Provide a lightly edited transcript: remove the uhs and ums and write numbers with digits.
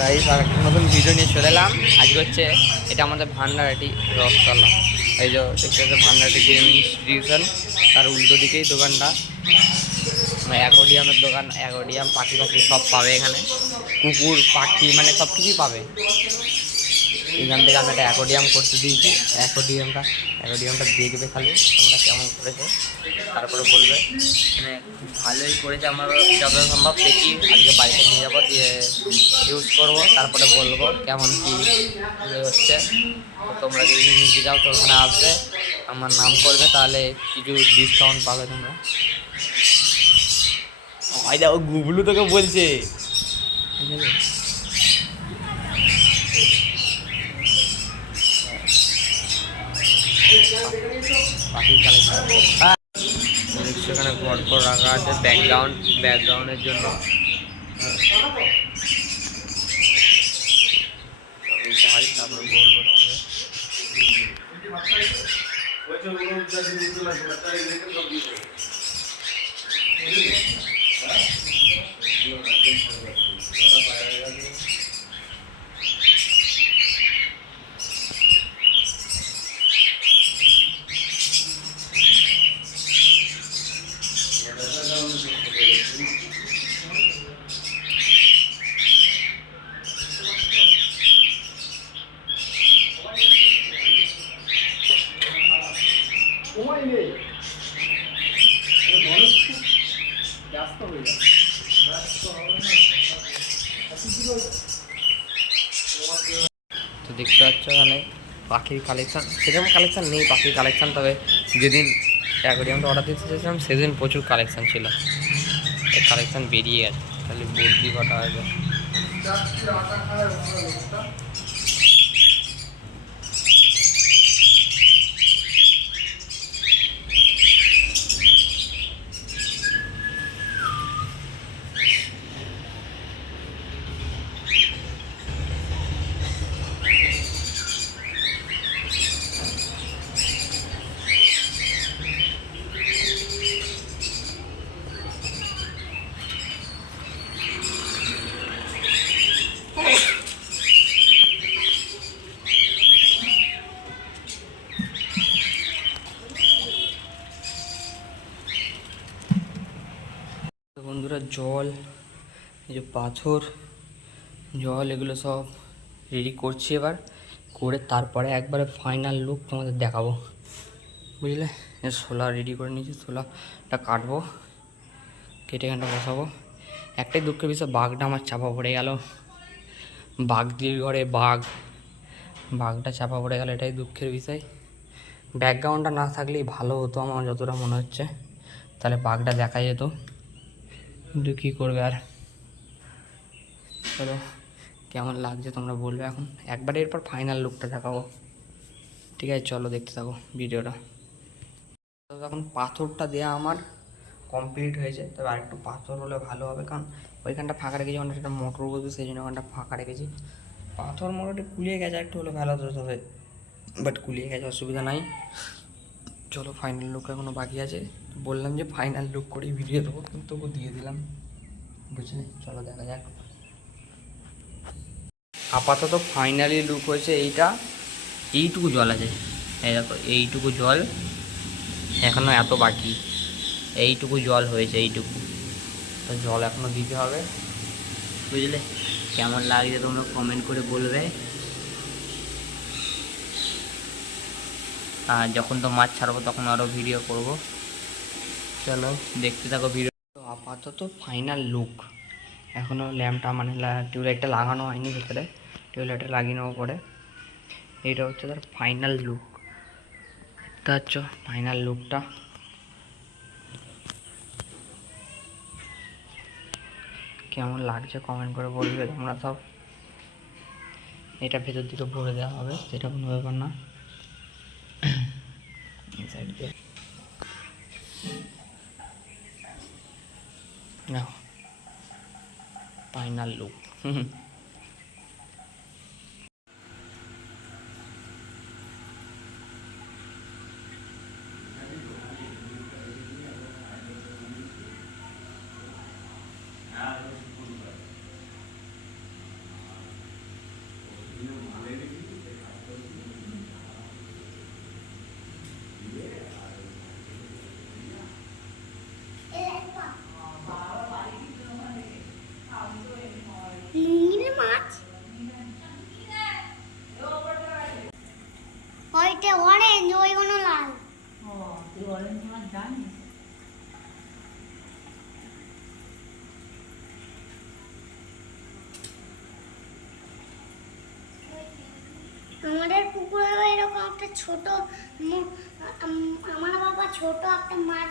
Rice আর একটা নতুন video নিয়ে চলে এলাম। আজকে হচ্ছে এটা আমাদের ভান্ডারাটি রথতলা, এই যে দেখতে হচ্ছে ভান্ডারাটি গেম ইনস্টিটিউশন, তার উল্টো দিকেই দোকানটা। অ্যাকোডিয়ামের দোকান, অ্যাকোডিয়াম পাখি পাখি সব পাবে এখানে, কুকুর পাখি মানে সব কিছুই পাবে। এখান থেকে আমি একটা অ্যাকোডিয়াম করতে দিয়েছি। অ্যাকোডিয়ামটা দেখবে খালি তোমরা কেমন করেছে, তারপরে বলবে। মানে ভালোই করেছে, আমার যত সম্ভব দেখি আজকে বাড়িতে নিয়ে যাবো, দিয়ে ইউজ করবো, তারপরে বলবো কেমন কী হচ্ছে। তো তোমরা যদি নিতে যাও তো ওখানে আসবে, আমার নাম করবে, তাহলে কিছু ডিসকাউন্ট পাবে তোমরা। হয় দেখো গুবলু তোকে বলছে, ঠিক আছে? পাখির কালেকশন সেখানে ঘর ঘর রাখা আছে ব্যাকগ্রাউন্ডের জন্য। আমি যাই, তারপরে বলবো তোমাদের। সময় নেই, মানুষ খুব ব্যস্ত হয়ে যাচ্ছে। তো দেখতে পাচ্ছ এখানে পাখির কালেকশান, সেরকম কালেকশান নেই পাখির কালেকশান, তবে যেদিন অ্যাকোয়ারিয়ামটা অর্ডার দিতে চেয়েছিলাম সেদিন প্রচুর কালেকশান ছিল। এই কালেকশান বেরিয়ে গেছে, তাহলে বর্দি কটা হবে। বন্ধুরা জল, এই যে পাথর, জল, এগুলো সব রেডি করছি এবার, করে তারপরে একবারে ফাইনাল লুক তোমাদের দেখাবো, বুঝলে? শোলা রেডি করে নিয়েছি, শোলাটা কাটবো, কেটে এখানটা বসাবো। একটাই দুঃখের বিষয়, বাঘটা আমার চাপা পড়ে গেল। বাঘদের ঘরে বাঘটা চাপা পড়ে গেল, এটাই দুঃখের বিষয়। ব্যাকগ্রাউন্ডটা না থাকলেই ভালো হতো আমার যতটা মনে হচ্ছে, তাহলে বাঘটা দেখা যেত, কিন্তু কী করবে আর। চলো কেমন লাগছে তোমরা বলবে এখন, একবারে এরপর ফাইনাল লুকটা দেখাবো, ঠিক আছে? চলো দেখতে থাকো ভিডিওটা। তো এখন পাথরটা দেওয়া আমার কমপ্লিট হয়েছে, তবে আরেকটু পাথর হলে ভালো হবে, কারণ ওইখানটা ফাঁকা রেখেছি, ওখানটা সেটা মোটর বসবে, সেই জন্য ওখানটা ফাঁকা রেখেছি। পাথর মোটামুটি কুলিয়ে গেছে, একটু হলে ভালো হতো, তবে বাট কুলিয়ে গেছে, অসুবিধা নাই। চলো ফাইনাল লুক এখনও বাকি আছে, বললাম যে ফাইনাল লুক করেই ভিডিও দেবো, কিন্তু তবু দিয়ে দিলাম, বুঝলি? চলো দেখা যাক। আপাতত ফাইনালি লুক হয়েছে এইটা, এইটুকু জল আছে, এই দেখো এইটুকু জল, এখনও এত বাকি, এইটুকু জল হয়েছে, এইটুকু তো জল এখনও দিতে হবে, বুঝলে? কেমন লাগছে তোমরা কমেন্ট করে বলবে। আর যখন তো মাছ ছাড়বো তখন আরও ভিডিও করব, চলো দেখতে থাকো ভিডিও। তো আপাতত ফাইনাল লুক, এখনও ল্যাম্পটা মানে টিউবলাইটটা লাগানো হয়নি ভেতরে, টিউবলাইটটা লাগিয়ে নেবো পরে। এইটা হচ্ছে তার ফাইনাল লুক, দেখতে পাচ্ছ ফাইনাল লুকটা। কেমন লাগছে কমেন্ট করে বলবে তোমরা সব। এটা ভেতর দিকে ভরে দেওয়া হবে, সেটা কোনো ব্যাপার না। সাইড দিয়ে নাও ফাইনাল লুক। অরেঞ্জ মাছ জানিস? আমাদের পুকুরে এরকম একটা ছোট আমার বাবা ছোট একটা মাছ